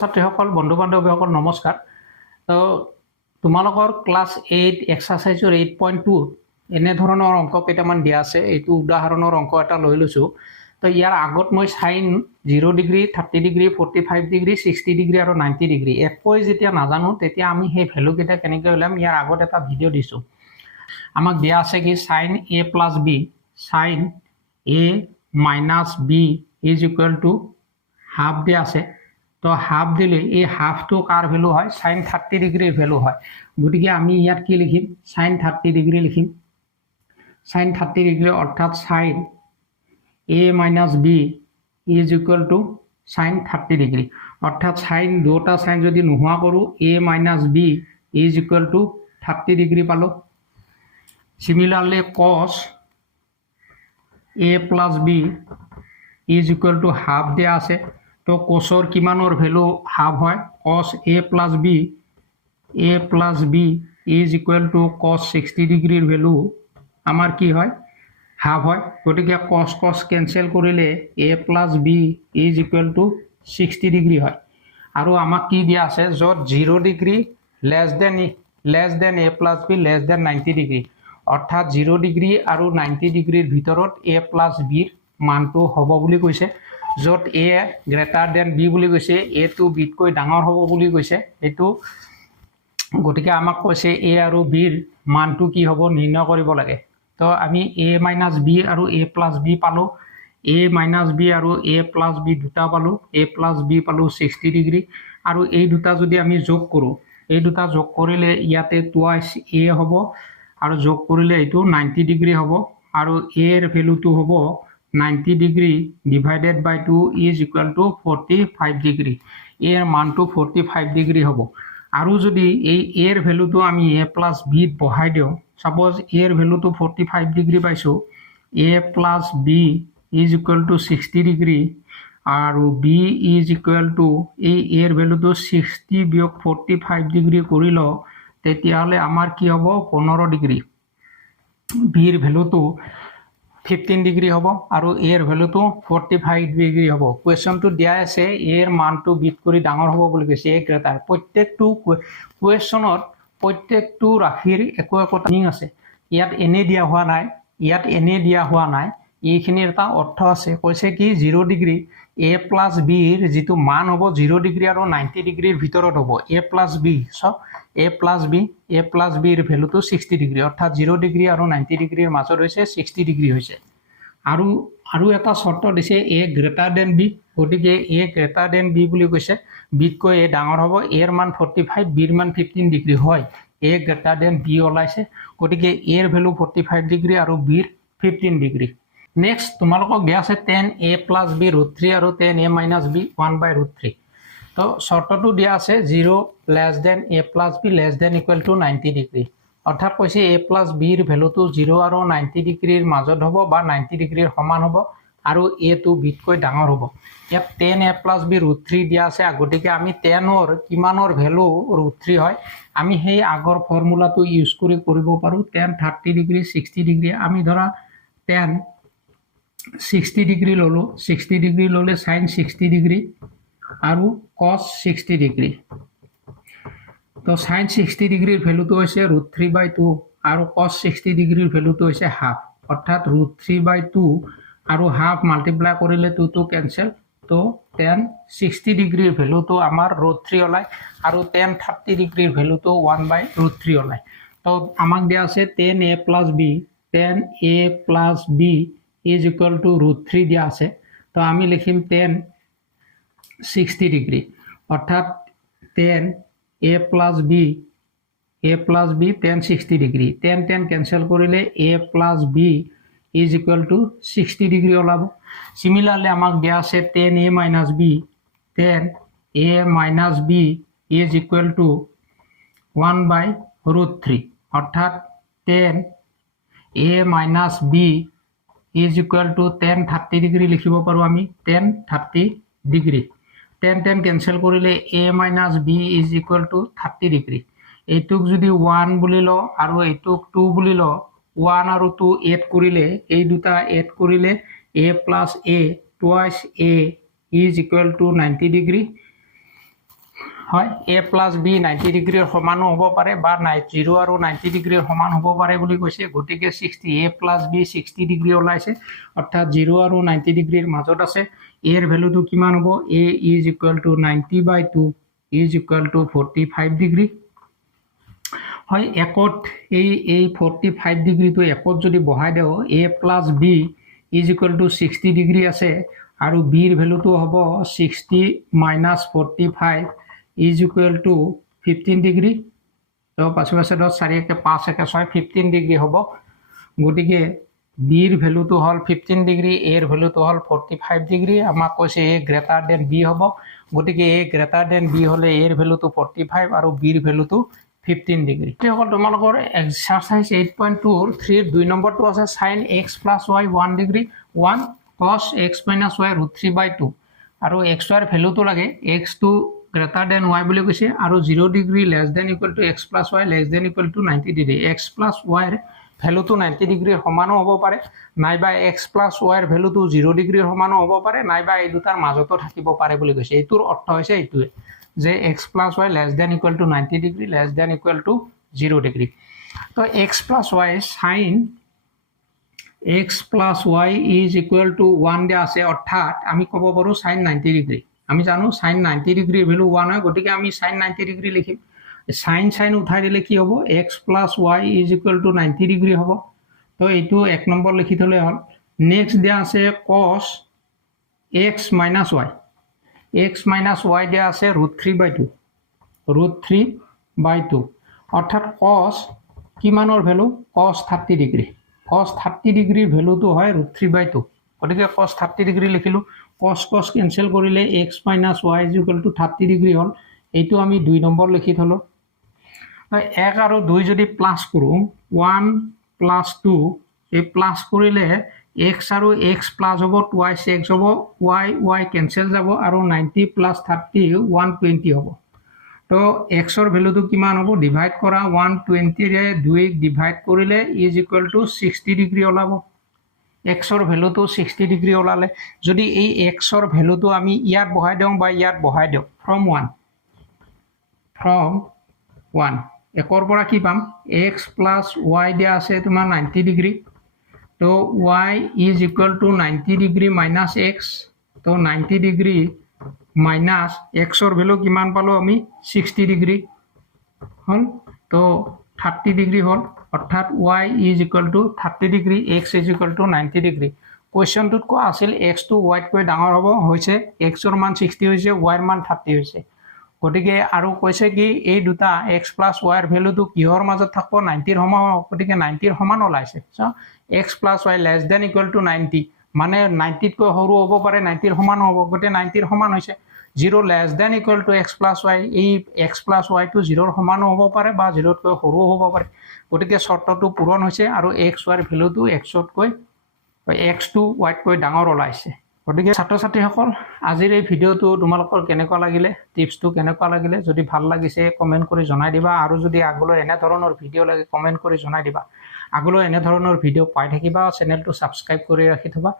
ছাত্ৰীসকল বন্ধু বান্ধৱীসকল নমস্কাৰ। তো তোমালোকৰ ক্লাছ 8 এক্সাৰচাইজৰ 8.2 এনেধৰণৰ অংক কেইটামান দিয়া আছে। এইটো উদাহৰণৰ অংক এটা লৈ লৈছোঁ। তো ইয়াৰ আগত মই sine 0 degree 30 degree 45 degree 60 degree আৰু 90 ডিগ্ৰী এককৈ যেতিয়া নাজানো তেতিয়া আমি সেই ভেলুকেইটা কেনেকৈ ওলাম ইয়াৰ আগত এটা ভিডিঅ' দিছোঁ। আমাক দিয়া আছে কি sine a plus b sine a minus b is equal to half দিয়া আছে। তো হাফ দিলে এই হাফটো কাৰ ভ্যালু হয় সাইন 30 ডিগ্ৰীৰ ভ্যালু হয়। গতিকে আমি ইয়াত কি লিখিম সাইন 30 ডিগ্ৰী লিখিম। সাইন 30 ডিগ্ৰী অৰ্থাৎ sine a minus b is equal to sine 30 degree অৰ্থাৎ সাইন দুটা সাইন যদি নোহোৱা কৰোঁ a minus b is equal to 30 degree পালো। Similarly cos a plus b is equal to half দিয়া আছে। তো কোসৰ কিমানৰ ভ্যালু হাফ হয় cos a plus b is equal to cos 60 ডিগ্ৰীৰ ভ্যালু আমাৰ কি হয় হাফ হয়। গতিকে cos cos কেনসেল কৰিলে a plus b is equal to 60 degree হয়। আৰু আমাক কি দিয়া আছে য'ত 0 degree less than a plus b less than 90 degree অৰ্থাৎ 0 ডিগ্ৰী আৰু 90 ডিগ্ৰীৰ ভিতৰত a প্লাছ b ৰ মানটো হ'ব বুলি কৈছে। য'ত a গ্ৰেটাৰ দেন b বুলি কৈছে a টো b তকৈ ডাঙৰ হ'ব বুলি কৈছে এইটো। গতিকে আমাক কৈছে a আৰু b ৰ মানটো কি হ'ব নিৰ্ণয় কৰিব লাগে। তো আমি a মাইনাছ b আৰু a প্লাছ b পালো। a মাইনাছ b আৰু a প্লাছ b দুটা পালো। a প্লাছ b পালো 60 ডিগ্ৰী আৰু এই দুটা যদি আমি যোগ কৰোঁ এই দুটা যোগ কৰিলে ইয়াতে টুৱাইছ a হ'ব আৰু যোগ কৰিলে এইটো 90 ডিগ্ৰী হ'ব আৰু a ৰ ভ্যালুটো হ'ব 90 degree divided by 2 is equal to 45 degree. এৰ মানটো 45 ডিগ্ৰী হ'ব। আৰু যদি এই এৰ ভ্যালুটো আমি a প্লাছ b ত বহাই দিওঁ সাপোজ এৰ ভ্যালুটো 45 ডিগ্ৰী পাইছো a plus b is equal to 60 degree আৰু b ইজ ইকুৱেল টু এই এৰ ভ্যালুটো 60 বিয়োগ 45 ডিগ্ৰী কৰিল তেতিয়াহ'লে আমাৰ কি হ'ব 15 ডিগ্ৰী। b ৰ ভ্যালুটো 15 ডিগ্ৰী হ'ব আৰু a ৰ ভ্যালুটো 45 ডিগ্ৰী হ'ব। কোৱেশ্চনটো দিয়া আছে a ৰ মানটো b কৰি ডাঙৰ হ'ব বুলি কৈছে a গ্ৰেটাৰ। প্ৰত্যেকটো কোৱেশ্চনত প্ৰত্যেকটো ৰাশিৰ একো একোটা মিনিং আছে। ইয়াত এনে দিয়া হোৱা নাই এইখিনিৰ এটা অৰ্থ আছে। কৈছে কি 0 ডিগ্ৰী a প্লাছ b ৰ যিটো মান হ'ব 0 ডিগ্ৰী আৰু 90 ডিগ্ৰীৰ ভিতৰত হ'ব a প্লাছ b সব a প্লাছ b ৰ ভ্যালুটো 60 ডিগ্ৰী অৰ্থাৎ 0 ডিগ্ৰী আৰু 90 ডিগ্ৰীৰ মাজত হৈছে 60 ডিগ্ৰী হৈছে। আৰু এটা শৰ্ত দিছে a গ্ৰেটাৰ দেন b। গতিকে a গ্ৰেটাৰ দেন b বুলি কৈছে b তকৈ a ডাঙৰ হ'ব। a ৰ মান 45 b ৰ মান 15 ডিগ্ৰী হয় a গ্ৰেটাৰ দেন b ওলাইছে। গতিকে a ৰ ভ্যালু 45 ডিগ্ৰী আৰু b ৰ 15 ডিগ্ৰী। নেক্সট তোমালোকক দিয়া আছে tan a প্লাছ b √3 আৰু tan a মাইনাছ b 1/√3। তো শৰ্তটো দিয়া আছে 0 less than a plus b less than equal to 90 degree অৰ্থাৎ কৈছে a প্লাছ b ৰ ভ্যালুটো 0 আৰু 90 ডিগ্ৰীৰ মাজত হ'ব বা 90 ডিগ্ৰীৰ সমান হ'ব আৰু a টো b তকৈ ডাঙৰ হ'ব। ইয়াত tan a প্লাছ b √3 দিয়া আছে। গতিকে আমি tan ৰ কিমানৰ ভ্যালু √3 হয় আমি সেই আগৰ ফৰ্মুলাটো ইউজ কৰি কৰিব পাৰোঁ। tan 30 ডিগ্ৰী 60 ডিগ্ৰী আমি ধৰা tan 60 ডিগ্ৰী ললো। 60 ডিগ্ৰী ললে sin 60 ডিগ্ৰী আৰু cos 60 ডিগ্ৰী। তো sin 60 ডিগ্ৰীৰ ভ্যালুটো হৈছে √3/2 আৰু cos 60 ডিগ্ৰীৰ ভ্যালুটো হৈছে হাফ অৰ্থাৎ √3/2 আৰু হাফ মাল্টিপ্লাই কৰিলে 2 টো কেনসেল। তো tan 60 ডিগ্ৰীৰ ভ্যালুটো আমাৰ √3 ওলাই আৰু tan 30 ডিগ্ৰীৰ ভ্যালুটো 1/√3 ওলাই। তো আমাক দিয়া আছে tan a plus b is equal two √3 দিয়া আছে। তো আমি লিখিম tan 60 ডিগ্ৰী অৰ্থাৎ tan a plus b tan 60 degree tan cancel কৰিলে a plus b is equal to 60 degree ওলাব। সিমিলাৰলি আমাক দিয়া আছে tan a minus b is equal two 1/√3 অৰ্থাৎ tan a minus b is equal two tan 30 degree লিখিব পাৰোঁ আমি tan 30 degree. tan cancel কৰিলে a minus b is equal to 30 degree. এইটোক যদি 1 বুলি লওঁ আৰু এইটোক 2 বুলি লওঁ 1 আৰু 2 এড কৰিলে এই দুটা এড কৰিলে a plus a twice a is equal to 90 degree. হয় a প্লাছ b 90 ডিগ্ৰীৰ সমানো হ'ব পাৰে বা 0 আৰু 90 ডিগ্ৰীৰ সমান হ'ব পাৰে বুলি কৈছে গতিকে 60 a প্লাছ b 60 ডিগ্ৰী ওলাইছে অৰ্থাৎ 0 আৰু 90 ডিগ্ৰীৰ মাজত আছে a এর ভ্যালুটো কিমান হ'ব a is equal to 90/2 is equal to 45 degree হয় একত এই 45 ডিগ্ৰীটো একত যদি বহাই দেও a plus b is equal to 60 degree আছে আৰু b এর ভ্যালুটো হ'ব 60 minus 45 is equal to 15 degree তো পাছে 4 একে 5 একে 6 15 ডিগ্ৰী হ'ব গতিকে b এৰ ভ্যালুটো হল 15 ডিগ্ৰী a এৰ ভ্যালুটো হল 45 ডিগ্ৰী আমাক কৈছে a গ্রেটার দেন b হ'ব গতিকে a গ্রেটার দেন b হলে a এর ভ্যালুটো 45 আৰু b এৰ ভ্যালুটো 15 ডিগ্ৰী তেহল তোমালোকৰ এক্সাৰসাইজ 8.2 ৰ 3 2 নম্বৰটো আছে sin x + y 1 degree 1 cos x - y √3/2 আৰু x y এৰ ভ্যালুটো লাগে x to greater than y বুলি কৈছে আৰু 0 degree less than equal to x + y less than equal to 90 degree x + y এৰ ভ্যালুটো 90 ডিগ্ৰীৰ সমানো হ'ব পাৰে নাইবা x + y এৰ ভ্যালুটো 0 ডিগ্ৰীৰ সমানো হ'ব পাৰে নাইবা এই দুটাৰ মাজতো থাকিব পাৰে বুলি কৈছে এইটোৰ অৰ্থ হৈছে এইটোৱে যে x + y less than equal to 90 degree less than equal to 0 degree তো x + y sin x + y is equal to 1 দিয়া আছে অর্থাৎ আমি কব পাৰো sin 90 ডিগ্ৰী আমি জানো sin 90 ডিগ্ৰীৰ ভ্যালু 1 হয় গতিকে আমি sin 90 ডিগ্ৰী লিখিম sin উঠাই দিলে কি হ'ব x + y is equal to 90 degree হ'ব তো এইটো 1 নম্বৰ লিখি থলে হল নেক্সট দিয়া আছে cos x - y x - y দিয়া আছে √3/2 অর্থাৎ cos কিমানৰ ভ্যালু cos 30 ডিগ্ৰী cos 30 ডিগ্ৰীৰ ভ্যালুটো হয় √3/2 গতিকে cos 30 ডিগ্ৰী লিখিলো cos ক্যান্সেল কৰিলে x - y is equal to 30 degree হল এইটো আমি 2 নম্বৰ লিখি থলো 1 আৰু 2 যদি প্লাস কৰো 1 + 2 এই প্লাস কৰিলে x আৰু x প্লাস হ'ব twice x হ'ব y ক্যান্সেল যাব আৰু 90 + 30 120 হ'ব তো x এৰ ভ্যালুটো কিমান হ'ব ডিভাইড কৰা 120 ৰে 2 ডিভাইড কৰিলে is equal to 60 ডিগ্ৰী ওলাব x এৰ ভ্যালুটো 60 ডিগ্ৰী ওলালে যদি এই x এর ভ্যালুটো আমি ইয়াত বহাই দেও বা ইয়াত বহাই দেও from 1 একর পৰা কি পাম x + y দিয়া আছে তোমাৰ 90 ডিগ্ৰী তো y is equal to 90 degree minus x তো 90 ডিগ্ৰী minus x এৰ ভ্যালু কিমান পালো আমি 60 ডিগ্ৰী হল তো 30 ডিগ্ৰী হল অৰ্থাৎ y is equal to 30 degree x is equal to 90 degree কোৱেশ্চনটোত কোৱা আছিল x to y কৈ ডাঙৰ হ'ব হৈছে x এৰ মান 60 হৈছে y এৰ মান 30 হৈছে গতিকে আৰু কৈছে কি এই দুটা x + y এৰ ভ্যালুটো কিহৰ মাজত থাকব 90 ৰ সমান গতিকে 90 ৰ সমান ওলাইছে so x + y less than equal to 90 মানে 90 কৈ সৰু হ'ব পাৰে 90 ৰ সমান হ'ব গতিকে 90 ৰ সমান হৈছে 0 less than equal to x + y এই x + y টো 0 ৰ সমান হ'ব পাৰে বা 0 তকৈ সৰু হ'ব পাৰে গতিকে শৰ্তটো পূৰণ হৈছে আৰু x y এৰ ভ্যালুটো x তকৈ x to y কৈ ডাঙৰ ওলাইছে গতিকে ছাত্ৰ ছাত্ৰীসকল আজিৰ এই ভিডিওটো তোমালোকৰ কেনেকুৱা লাগিলে টিপছটো কেনেকুৱা লাগিলে যদি ভাল লাগিছে কমেন্ট কৰি জনাই দিবা আৰু যদি আগলৈ এনে ধৰণৰ ভিডিও লাগে কমেন্ট কৰি জনাই দিবা আগলৈ এনে ধৰণৰ ভিডিও পাই থাকিবা চেনেলটো সাবস্ক্ৰাইব কৰি ৰাখি থবা